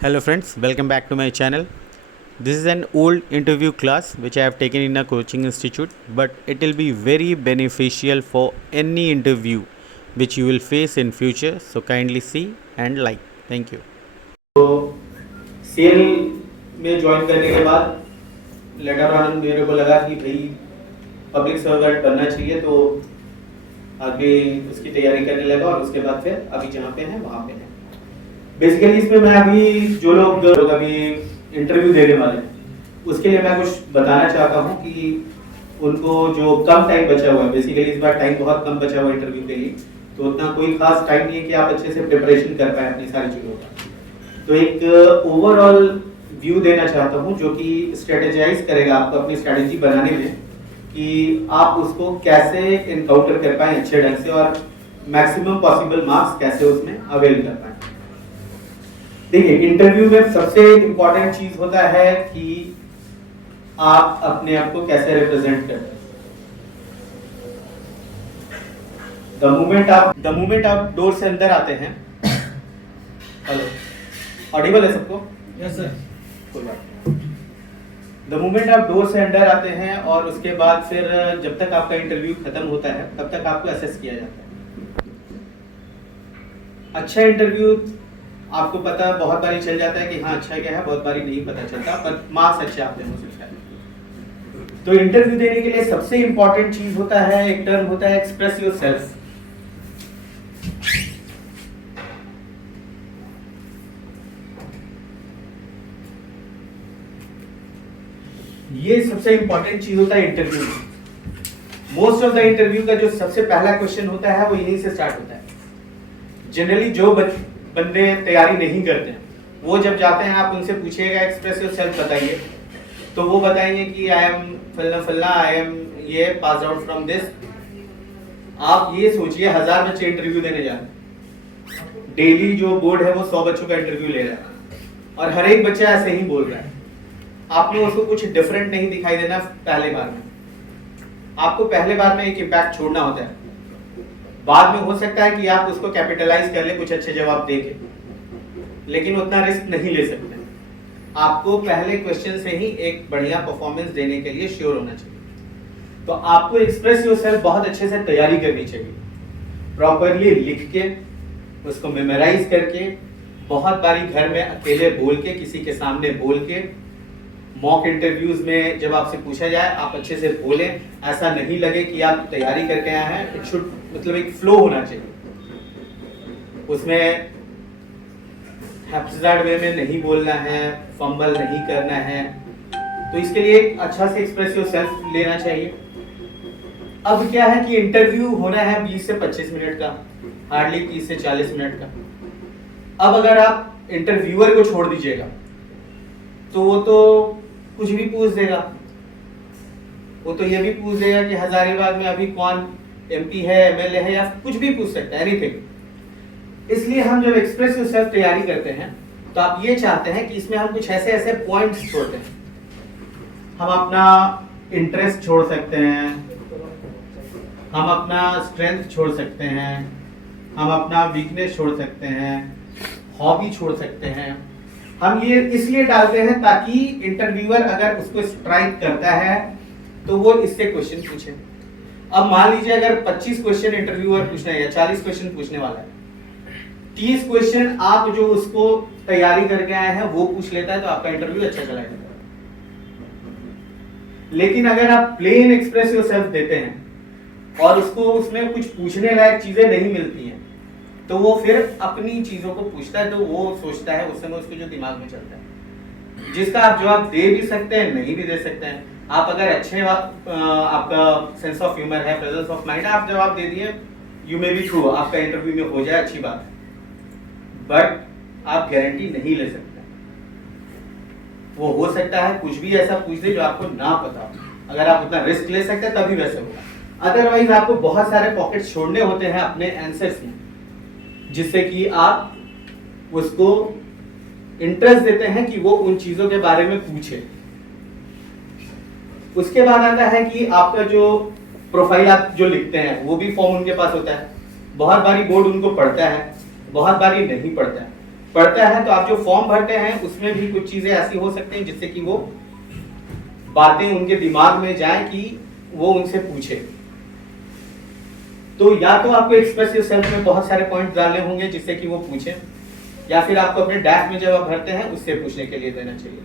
Hello friends, welcome back to my channel. This is an old interview class which I have taken in a coaching institute, but it will be very beneficial for any interview which you will face in future. So kindly see and like. Thank you. तो cell में join करने के बाद later on मेरे को लगा कि भाई पब्लिक सर्वेंट बनना चाहिए, तो आगे उसकी तैयारी करने लगा और उसके बाद फिर अभी जहाँ पे हैं वहाँ पे हैं। बेसिकली इसमें मैं अभी जो लोग अभी इंटरव्यू देने वाले हैं उसके लिए मैं कुछ बताना चाहता हूँ कि उनको जो कम टाइम बचा हुआ है, बेसिकली इस बार टाइम बहुत कम बचा हुआ है इंटरव्यू के लिए, तो उतना कोई खास टाइम नहीं है कि आप अच्छे से प्रिपरेशन कर पाए अपनी सारी चीज़ों का। तो एक ओवरऑल व्यू देना चाहता हूँ जो कि स्ट्रेटेजाइज करेगा आपको अपनी स्ट्रेटेजी बनाने में कि आप उसको कैसे इनकाउंटर कर पाए अच्छे ढंग से और मैक्सिमम पॉसिबल मार्क्स कैसे उसमें अवेल कर पाए। देखिए, इंटरव्यू में सबसे इंपॉर्टेंट चीज होता है कि आप अपने आप को कैसे रिप्रेजेंट करते हैं। द मोमेंट आप डोर से अंदर आते हैं, हेलो, ऑडिबल है सबको? Yes sir. कोई बात नहीं। द मोमेंट आप डोर से अंदर आते हैं और उसके बाद फिर जब तक आपका इंटरव्यू खत्म होता है तब तक आपको असेस किया जाता है। अच्छा इंटरव्यू आपको पता बहुत बारी चल जाता है कि हाँ अच्छा क्या है, बहुत बारी नहीं पता चलता, पर मार्क्स अच्छे आते हैं उससे शायद। तो इंटरव्यू देने के लिए सबसे इंपॉर्टेंट चीज होता है, एक टर्म होता है एक्सप्रेस योरसेल्फ। ये सबसे इंपॉर्टेंट चीज होता है इंटरव्यू में। मोस्ट ऑफ द इंटरव्यू का जो सबसे पहला क्वेश्चन होता है वो इन्हीं से स्टार्ट होता है। जनरली जो बंदे तैयारी नहीं करते हैं वो जब जाते हैं, आप उनसे पूछिएगा एक्सप्रेस योरसेल्फ बताइए, तो वो बताएंगे कि आई एम फलना फलना, आई एम ये पास आउट फ्रॉम दिस। आप ये सोचिए 1000 बच्चे इंटरव्यू देने जा रहे हैं, डेली जो बोर्ड है वो 100 बच्चों का इंटरव्यू ले रहा है और हर एक बच्चा ऐसे ही बोल रहा है। आपने उसको कुछ डिफरेंट नहीं दिखाई देना पहले बार में। आपको पहले बार में एक इम्पैक्ट छोड़ना होता है, बाद में हो सकता है कि आप उसको कैपिटलाइज कर ले कुछ अच्छे जवाब दे के, लेकिन उतना रिस्क नहीं ले सकते। आपको पहले क्वेश्चन से ही एक बढ़िया परफॉर्मेंस देने के लिए श्योर होना चाहिए। तो आपको एक्सप्रेस योरसेल्फ बहुत अच्छे से तैयारी करनी चाहिए, प्रॉपरली लिख के, उसको मेमोराइज करके, बहुत बारी घर में अकेले बोल के, किसी के सामने बोल के, मॉक इंटरव्यूज में जब आपसे पूछा जाए आप अच्छे से बोलें, ऐसा नहीं लगे कि आप तैयारी करके आए हैं। इट शुड मतलब एक फ्लो होना चाहिए, उसमें हैप्पीजार्ड वे में नहीं बोलना है, फंबल नहीं करना है। तो इसके लिए एक अच्छा से एक्सप्रेस योरसेल्फ लेना चाहिए। अब क्या है कि इंटरव्यू होना है 20 से 25 मिनट का, हार्डली 30 से 40 मिनट का। अब अगर आप इंटरव्यूअर को छोड़ दीजिएगा तो वो तो कुछ भी पूछ देगा। वो तो ये भी पूछ देगा कि हजारीबाग में अभी कौन एमपी है, एमएलए है, या कुछ भी पूछ सकता है, एनीथिंग। इसलिए हम जब एक्सप्रेस योरसेल्फ तैयारी करते हैं तो आप ये चाहते हैं कि इसमें हम कुछ ऐसे ऐसे पॉइंट्स छोड़ते हैं। हम अपना इंटरेस्ट छोड़ सकते हैं, हम अपना स्ट्रेंथ छोड़ सकते हैं, हम अपना वीकनेस छोड़ सकते हैं, हॉबी छोड़ सकते हैं। हम ये इसलिए डालते हैं ताकि इंटरव्यूअर अगर उसको स्ट्राइक करता है तो वो इससे क्वेश्चन पूछे। अब मान लीजिए अगर 25 क्वेश्चन इंटरव्यूअर पूछना है या 40 क्वेश्चन पूछने वाला है, 30 क्वेश्चन आप जो उसको तैयारी करके आए हैं वो पूछ लेता है तो आपका इंटरव्यू अच्छा चला जाएगा। लेकिन अगर आप प्लेन एक्सप्रेस योरसेल्फ देते हैं और उसको उसमें कुछ पूछने लायक चीजें नहीं मिलती हैं तो वो फिर अपनी चीजों को पूछता है, तो वो सोचता है उस समय उसके जो दिमाग में चलता है, जिसका आप जवाब दे भी सकते हैं, नहीं भी दे सकते हैं। आप अगर अच्छे आपका सेंस ऑफ ह्यूमर है, प्रेजेंस ऑफ माइंड है, आप जवाब दे दिए, यू मे बी ट्रू, आपका इंटरव्यू में हो जाए, अच्छी बात है, बट आप गारंटी नहीं ले सकते। वो हो सकता है कुछ भी ऐसा पूछ दे जो आपको ना पता हो। अगर आप उतना रिस्क ले सकते हैं तभी वैसे होगा, अदरवाइज आपको बहुत सारे पॉकेट्स छोड़ने होते हैं अपने आंसर्स में, जिससे कि आप उसको इंटरेस्ट देते हैं कि वो उन चीजों के बारे में पूछे। उसके बाद आता है कि आपका जो प्रोफाइल आप जो लिखते हैं वो भी फॉर्म उनके पास होता है। बहुत बारी बोर्ड उनको पढ़ता है, बहुत बारी नहीं पढ़ता है, पढ़ता है तो आप जो फॉर्म भरते हैं उसमें भी कुछ चीजें ऐसी हो सकती हैं जिससे कि वो बातें उनके दिमाग में जाए कि वो उनसे पूछे। तो या तो आपको एक्सप्रेस योरसेल्फ में बहुत सारे पॉइंट डालने होंगे जिससे कि वो पूछे, या फिर आपको अपने डैश में जब आप भरते हैं उससे पूछने के लिए देना चाहिए।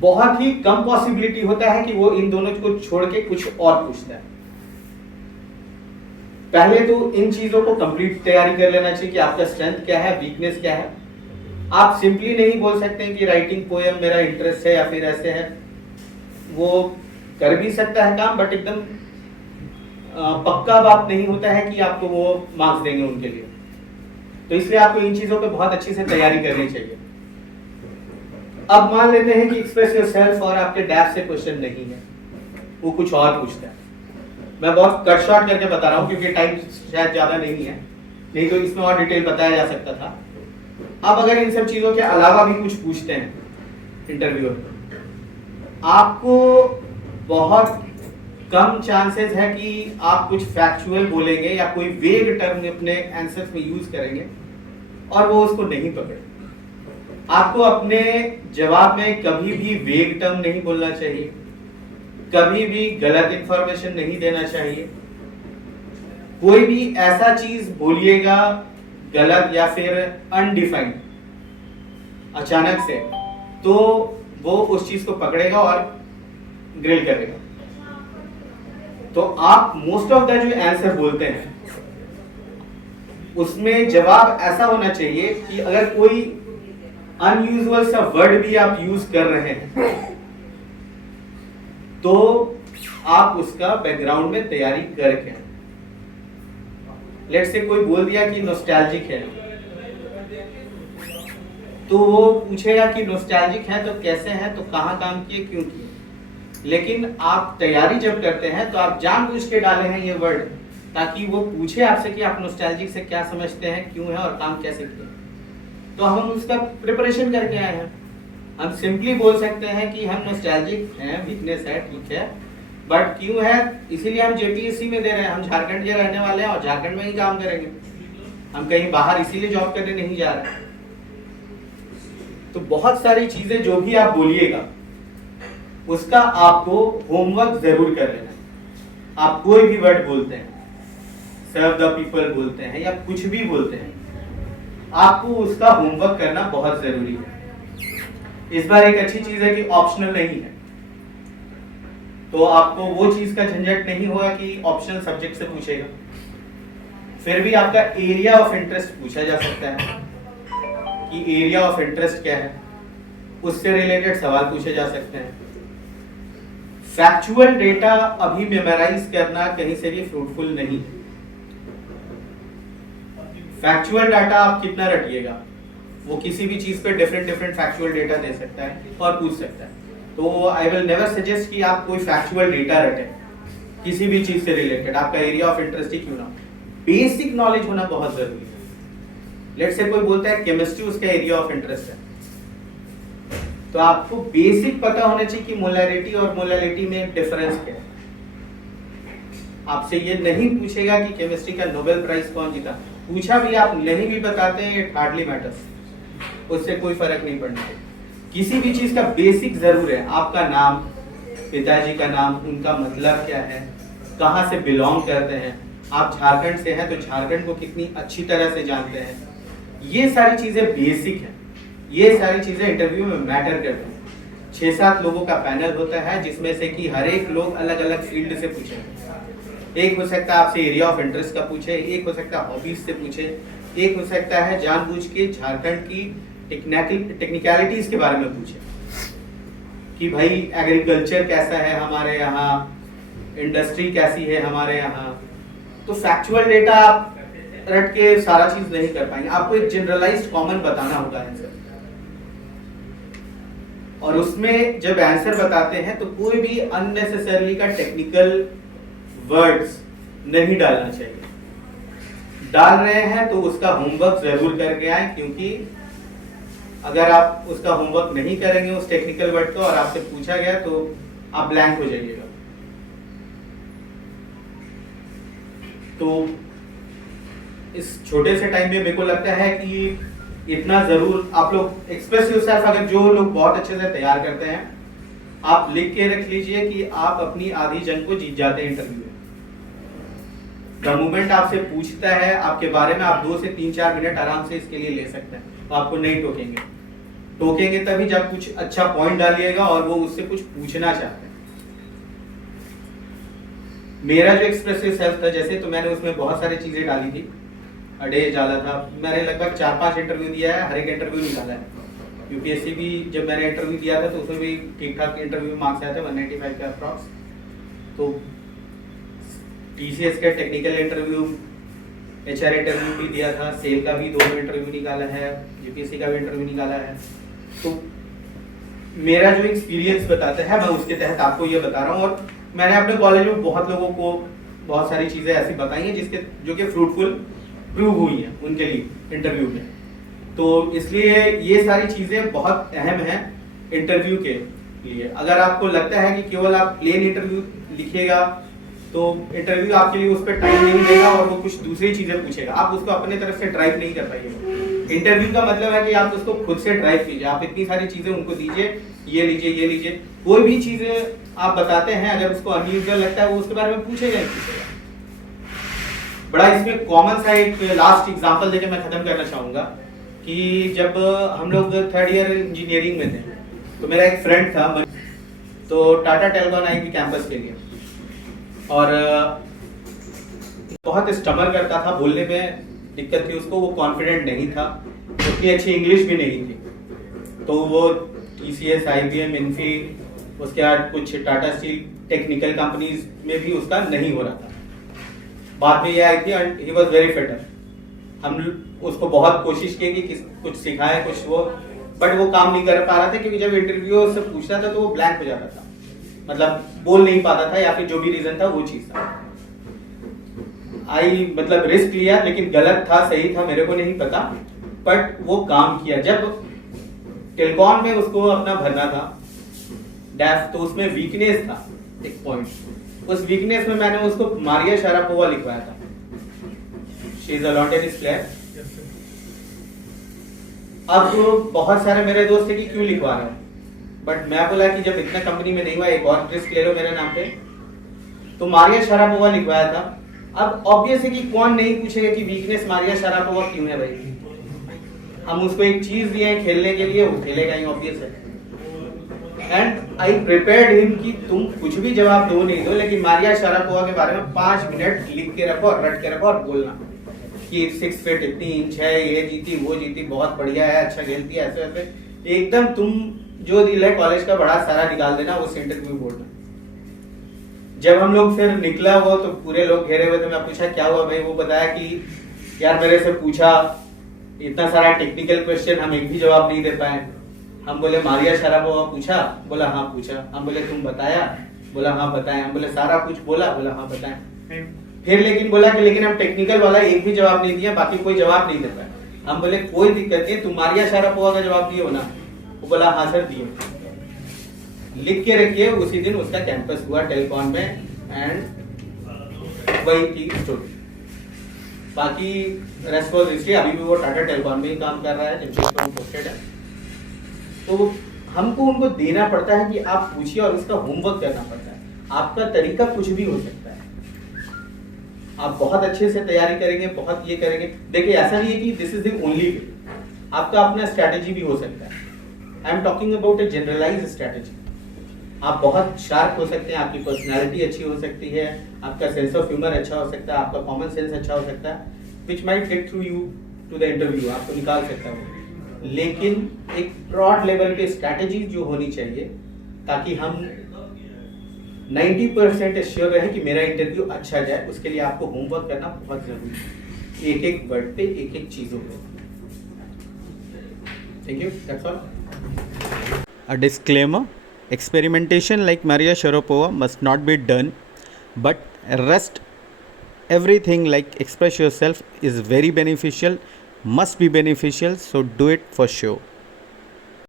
बहुत ही कम पॉसिबिलिटी होता है कि वो इन दोनों को छोड़ के कुछ और पूछता है। पहले तो इन चीजों को कंप्लीट तैयारी कर लेना चाहिए कि आपका स्ट्रेंथ क्या है, वीकनेस क्या है। आप सिंपली नहीं बोल सकते कि राइटिंग पोएम मेरा इंटरेस्ट है या फिर ऐसे है। वो कर भी सकता है काम, बट एकदम पक्का बात नहीं होता है कि आपको वो मार्क्स देंगे उनके लिए। तो इसलिए आपको इन चीजों पे बहुत अच्छी से तैयारी करनी चाहिए। अब मान लेते हैं कि एक्सप्रेस योरसेल्फ और आपके डैश से क्वेश्चन नहीं है, वो कुछ और पूछता है। मैं बहुत कट शॉर्ट करके बता रहा हूँ क्योंकि टाइम शायद ज्यादा नहीं है, नहीं तो इसमें और डिटेल बताया जा सकता था। अब अगर इन सब चीजों के अलावा भी कुछ पूछते हैं इंटरव्यू में, आपको बहुत कम चांसेस है कि आप कुछ फैक्चुअल बोलेंगे या कोई वेग टर्म अपने आंसर्स में यूज करेंगे और वो उसको नहीं पकड़े। आपको अपने जवाब में कभी भी वेग टर्म नहीं बोलना चाहिए, कभी भी गलत इंफॉर्मेशन नहीं देना चाहिए। कोई भी ऐसा चीज बोलिएगा गलत या फिर अनडिफाइंड अचानक से, तो वो उस चीज को पकड़ेगा और ग्रिल करेगा। तो आप मोस्ट ऑफ द जो आंसर बोलते हैं उसमें जवाब ऐसा होना चाहिए कि अगर कोई अनयूजुअल सा वर्ड भी आप यूज कर रहे हैं तो आप उसका बैकग्राउंड में तैयारी करके, लेट्स से कोई बोल दिया कि नॉस्टैल्जिक है, तो वो पूछेगा कि नॉस्टैल्जिक है तो कैसे है, तो कहाँ काम किए, क्यों किए। लेकिन आप तैयारी जब करते हैं तो आप जानबूझ के डाले हैं ये वर्ड ताकि वो पूछे आपसे कि आप नॉस्टैल्जिक से क्या समझते हैं, क्यों है और काम कैसे किए। तो हम उसका प्रिपरेशन करके आए हैं। हम सिंपली बोल सकते हैं कि हम नॉस्टैल्जिक हैं, वीकनेस है, ठीक है, बट क्यों है, इसीलिए हम जेपीएससी में दे रहे हैं। हम झारखंड के रहने वाले हैं और झारखंड में ही काम करेंगे, हम कहीं बाहर इसीलिए जॉब करने नहीं जा रहे हैं। तो बहुत सारी चीजें जो भी आप बोलिएगा उसका आपको होमवर्क जरूर कर लेना है। आप कोई भी वर्ड बोलते हैं, सर्व द पीपल बोलते हैं या कुछ भी बोलते हैं, आपको उसका होमवर्क करना बहुत जरूरी है। इस बार एक अच्छी चीज है कि ऑप्शनल नहीं है, तो आपको वो चीज का झंझट नहीं होगा कि ऑप्शनल सब्जेक्ट से पूछेगा। फिर भी आपका एरिया ऑफ इंटरेस्ट पूछा जा सकता है कि एरिया ऑफ इंटरेस्ट क्या है, उससे रिलेटेड सवाल पूछे जा सकते हैं। फैक्चुअल डेटा अभी मेमोराइज करना कहीं से भी फ्रूटफुल नहीं। फैक्चुअल डाटा आप कितना रटिएगा, वो किसी भी चीज पे डिफरेंट फैक्चुअल डेटा दे सकता है और पूछ सकता है। तो आई विल नेवर सजेस्ट कि आप कोई फैक्चुअल डेटा रटें किसी भी चीज से रिलेटेड, आपका एरिया ऑफ इंटरेस्ट ही क्यों ना। बेसिक नॉलेज होना बहुत जरूरी है। लेट्स से कोई बोलता है केमिस्ट्री उसका एरिया ऑफ इंटरेस्ट है, तो आपको बेसिक पता होना चाहिए कि मोलैरिटी और मोलैलिटी में डिफरेंस क्या है। आपसे ये नहीं पूछेगा कि केमिस्ट्री का नोबेल प्राइज कौन जीता, पूछा भी आप नहीं भी बताते हैं, इट हार्डली मैटर्स, उससे कोई फर्क नहीं पड़ना चाहिए। किसी भी चीज का बेसिक जरूर है। आपका नाम, पिताजी का नाम, उनका मतलब क्या है, कहाँ से बिलोंग करते हैं, आप झारखंड से हैं तो झारखंड को कितनी अच्छी तरह से जानते हैं, ये सारी चीजें बेसिक हैं। ये सारी चीजें इंटरव्यू में मैटर करती हैं। 6-7 लोगों का पैनल होता है जिसमें से कि हर एक लोग अलग अलग फील्ड से पूछेंगे। एक हो सकता है आपसे एरिया ऑफ इंटरेस्ट का पूछे, एक हो सकता है हॉबीज से पूछे, एक हो सकता है जानबूझ के झारखंड की टेक्निकलिटीज के बारे में पूछे कि भाई एग्रीकल्चर कैसा है हमारे यहाँ, इंडस्ट्री कैसी है हमारे यहाँ। तो फैक्चुअल डेटा आप रट के सारा चीज नहीं कर पाएंगे, आपको एक जनरलाइज्ड कॉमन बताना होगा आंसर। और उसमें जब आंसर बताते हैं तो कोई भी अननेसेसरली का टेक्निकल वर्ड्स नहीं डालना चाहिए। डाल रहे हैं तो उसका होमवर्क जरूर करके आए, क्योंकि अगर आप उसका होमवर्क नहीं करेंगे उस टेक्निकल वर्ड को और आपसे पूछा गया तो आप ब्लैंक हो जाइएगा। तो इस छोटे से टाइम में मेरे को लगता है कि इतना जरूर आप लोग एक्सप्रेस योरसेल्फ, अगर जो लोग बहुत अच्छे से तैयार करते हैं, आप लिख के रख लीजिए कि आप अपनी आधी जंग को जीत जाते हैं इंटरव्यू में। द मोमेंट आपसे पूछता है आपके बारे में, आप 2 से 3-4 मिनट आराम से इसके लिए ले सकते हैं, तो आपको नहीं टोकेंगे। टोकेंगे तभी जब कुछ अच्छा पॉइंट डालिएगा और वो उससे कुछ पूछना चाहते हैं। मेरा जो एक्सप्रेसिव सेल्फ था जैसे, तो मैंने उसमें बहुत सारी चीजें डाली थी, अडे डाला था, मैंने लगभग 4-5 इंटरव्यू दिया है, हर एक इंटरव्यू निकाला है। यूपीएससी भी जब मैंने इंटरव्यू दिया था तो उसमें भी ठीक ठाक इंटरव्यू मार्क्स आए थे, 195 के अप्रॉक्स। तो टीसीएस का टेक्निकल इंटरव्यू, एचआर इंटरव्यू भी दिया था, सेल का भी 2 इंटरव्यू निकाला है, यूपीएससी का भी इंटरव्यू निकाला है। तो मेरा जो एक्सपीरियंस बताता है मैं उसके तहत आपको ये बता रहा हूँ। और मैंने अपने कॉलेज में बहुत लोगों को बहुत सारी चीज़ें ऐसी बताई हैं जिसके जो कि फ्रूटफुल प्रूव हुई हैं उनके लिए इंटरव्यू में। तो इसलिए ये सारी चीज़ें बहुत अहम हैं इंटरव्यू के लिए। अगर आपको लगता है कि केवल आप प्लेन इंटरव्यू लिखिएगा तो इंटरव्यू आपके लिए उस पर टाइम नहीं देगा और वो कुछ दूसरी चीज़ें पूछेगा, आप उसको अपने तरफ से ड्राइव नहीं कर पाइएगा। इंटरव्यू का मतलब है कि आप उसको खुद से ड्राइव कीजिए, आप इतनी सारी चीज़ें उनको दीजिए, ये लीजिए ये लीजिए। कोई भी चीज़ें आप बताते हैं अगर उसको अनयूजुअल लगता है वो उसके बारे में पूछेगा ही पूछेगा। बड़ा इसमें कॉमन सा एक लास्ट एग्जांपल देके मैं खत्म करना चाहूँगा कि जब हम लोग 3rd ईयर इंजीनियरिंग में थे तो मेरा एक फ्रेंड था, तो टाटा टेलीकॉम आई थी कैंपस के लिए और बहुत स्टमर करता था, बोलने में दिक्कत थी उसको, वो कॉन्फिडेंट नहीं था, उतनी अच्छी इंग्लिश भी नहीं थी। तो वो टीसीएस, आईबीएम, इन्फी, उसके बाद कुछ टाटा स्टील टेक्निकल कंपनीज में भी उसका नहीं हो रहा था। बाद में ये आई थी and he was very fitter. हम उसको बहुत कोशिश की कि कुछ सिखाए कुछ वो, बट वो काम नहीं कर पा रहा था क्योंकि जब इंटरव्यू से पूछता था तो वो ब्लैंक हो जाता था, मतलब बोल नहीं पाता था या फिर जो भी रीजन था वो चीज था। मतलब रिस्क लिया लेकिन गलत था सही था मेरे को नहीं पता, बट वो काम किया। जब टेलीकॉम में उसको अपना भरना था डैफ, तो उसमें वीकनेस था एक पॉइंट, उस वीकनेस में मैंने उसको मारिया शारापोवा लिखवाया था। She is a lawn tennis player. अब बहुत सारे मेरे दोस्त थे कि क्यों लिखवा रहा हूं, बट मैं बोला कि जब इतना कंपनी में नहीं हुआ एक और रिस्क ले लो मेरे नाम पे, तो मारिया शारापोवा लिखवाया था। अब ऑब्वियस है कि कौन नहीं पूछेगा कि वीकनेस मारिया शारापोवा क्यों है भाई। हम उसको एक चीज दिए हैं खेलने के लिए, वो खेलेगा ही, ऑब्वियस है। एंड आई प्रिपेयर्ड हिम कि तुम कुछ भी जवाब दो नहीं दो, लेकिन मारिया शारापोवा के बारे में 5 मिनट लिख के रखो और रट के रखो और बोलना कि 6 फीट इतनी इंच है, ये जीती वो जीती, बहुत बढ़िया है, अच्छा खेलती है, ऐसे ऐसे एकदम तुम जो दिल है कॉलेज का बड़ा सारा निकाल देना उस इंटरव्यू बोर्ड में। जब हम लोग फिर निकला हुआ तो पूरे लोग घेरे हुए थे, मैं पूछा क्या हुआ भाई, वो बताया कि यार मेरे से पूछा इतना सारा टेक्निकल क्वेश्चन, हम एक भी जवाब नहीं दे पाए। हम बोले मारिया शारापोवा पूछा, बोला हाँ पूछा। हम बोले तुम बताया, बोला हाँ बताया। हम बोले सारा कुछ बोला, बोला हाँ बताया। फिर लेकिन बोला कि लेकिन हम टेक्निकल वाला एक भी जवाब नहीं दिया, बाकी कोई जवाब नहीं दे पाए। हम बोले कोई दिक्कत नहीं, तुम मारिया शारापोवा का जवाब दिए हो ना। वो बोला हाँ सर दिए, लिख के रखिए। उसी दिन उसका कैंपस हुआ टेलीकॉम में एंड वही थी स्टोरी। बाकी रेस्ट वॉज हिस्ट्री। अभी भी वो टाटा टेलीकॉम में ही काम कर रहा है, जमशेदपुर में पोस्टेड है। तो हमको उनको देना पड़ता है कि आप पूछिए और उसका होमवर्क करना पड़ता है। आपका तरीका कुछ भी हो सकता है, आप बहुत अच्छे से तैयारी करेंगे, बहुत ये करेंगे। देखिए ऐसा नहीं है कि this is the only way, आपका अपना स्ट्रैटेजी भी हो सकता है। I am talking about a generalised strategy. आप बहुत शार्प हो सकते हैं, आपकी पर्सनैलिटी अच्छी हो सकती है, आपका सेंस ऑफ ह्यूमर अच्छा हो सकता है, आपका कॉमन सेंस अच्छा हो सकता है, which might get through you to the interview, आपको निकाल सकता है। लेकिन एक ब्रॉड लेवल पे स्ट्रैटेजी जो होनी चाहिए ताकि हम 90% श्योर रहे कि मेरा इंटरव्यू अच्छा जाए, उसके लिए आपको होमवर्क करना बहुत जरूरी है, एक एक वर्ड पे, एक एक चीजों पे। Thank you, that's all. A disclaimer: experimentation like Maria Sharapova must not be done, but rest everything like express yourself is very beneficial, must be beneficial, so do it for sure.